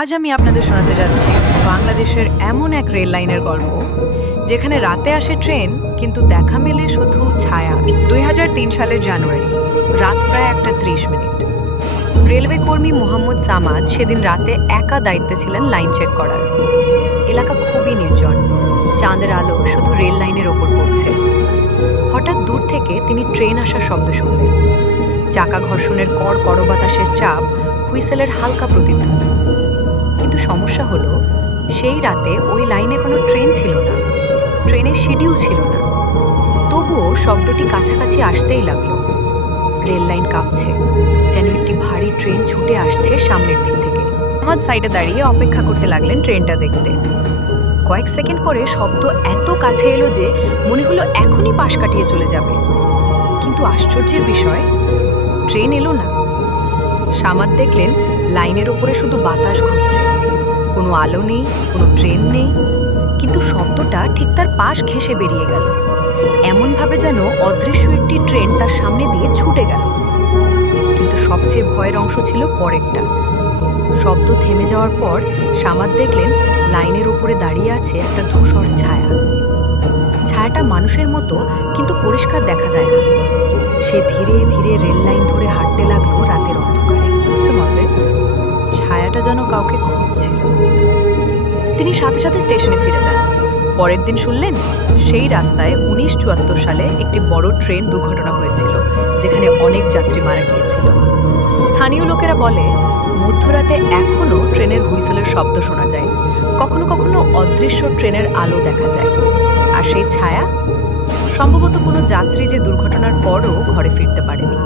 আজ আমি আপনাদের শোনাতে যাচ্ছি বাংলাদেশের এমন এক রেল লাইনের গল্প, যেখানে রাতে আসে ট্রেন, কিন্তু দেখা মেলে শুধু ছায়া। দুই হাজার তিন সালের জানুয়ারি, রাত প্রায় একটা ত্রিশ মিনিট। রেলওয়ে কর্মী মোহাম্মদ সামাদ সেদিন রাতে একা দায়িত্বে ছিলেন লাইন চেক করার। এলাকা খুবই নির্জন, চাঁদের আলো শুধু রেল লাইনের ওপর পড়ছে। হঠাৎ দূর থেকে তিনি ট্রেন আসার শব্দ শুনলেন। চাকা ঘর্ষণের কর কড় বাতাসের চাপ হুইসেলের হালকা প্রতিধ্বনি। কিন্তু সমস্যা হলো, সেই রাতে ওই লাইনে কোনো ট্রেন ছিল না। ট্রেনের শিডিউল ছিল না। তবুও শব্দটি কাছাকাছি আসতেই লাগল। রেল লাইন কাঁপছে, যেন একটি ভারী ট্রেন ছুটে আসছে সামনের দিক থেকে। আমার সাইডে দাঁড়িয়ে অপেক্ষা করতে লাগলেন ট্রেনটা দেখতে। কয়েক সেকেন্ড পরে শব্দ এত কাছে এলো যে মনে হলো এখনই পাশ কাটিয়ে চলে যাবে। কিন্তু আশ্চর্যের বিষয়, ট্রেন এলো না। সামাদ দেখলেন লাইনের ওপরে শুধু বাতাস ঘুরছে। কোনো আলো নেই, কোনো ট্রেন নেই, কিন্তু শব্দটা ঠিক তার পাশ ঘেঁষে বেরিয়ে গেল। এমনভাবে যেন অদৃশ্য একটি ট্রেন তার সামনে দিয়ে ছুটে গেল। কিন্তু সবচেয়ে ভয়ের অংশ ছিল পরেরটা। শব্দ থেমে যাওয়ার পর সামাদ দেখলেন লাইনের উপরে দাঁড়িয়ে আছে একটা ধূসর ছায়া। ছায়াটা মানুষের মতো, কিন্তু পরিষ্কার দেখা যায় না। সে ধীরে ধীরে রেল লাইন ধরে হাঁটতে লাগল রাতের সাথে সাথে স্টেশনে ফিরে যান পরের দিন শুনলেন, সেই রাস্তায় উনিশ চুয়াত্তর সালে একটি বড় ট্রেন দুর্ঘটনা হয়েছিল, যেখানে অনেক যাত্রী মারা গিয়েছিল। স্থানীয় লোকেরা বলে, মধ্যরাতে এখনও ট্রেনের হুইসেলের শব্দ শোনা যায়। কখনো কখনো অদৃশ্য ট্রেনের আলো দেখা যায়। আর সেই ছায়া? সম্ভবত কোনো যাত্রী যে দুর্ঘটনার পরও ঘরে ফিরতে পারেনি।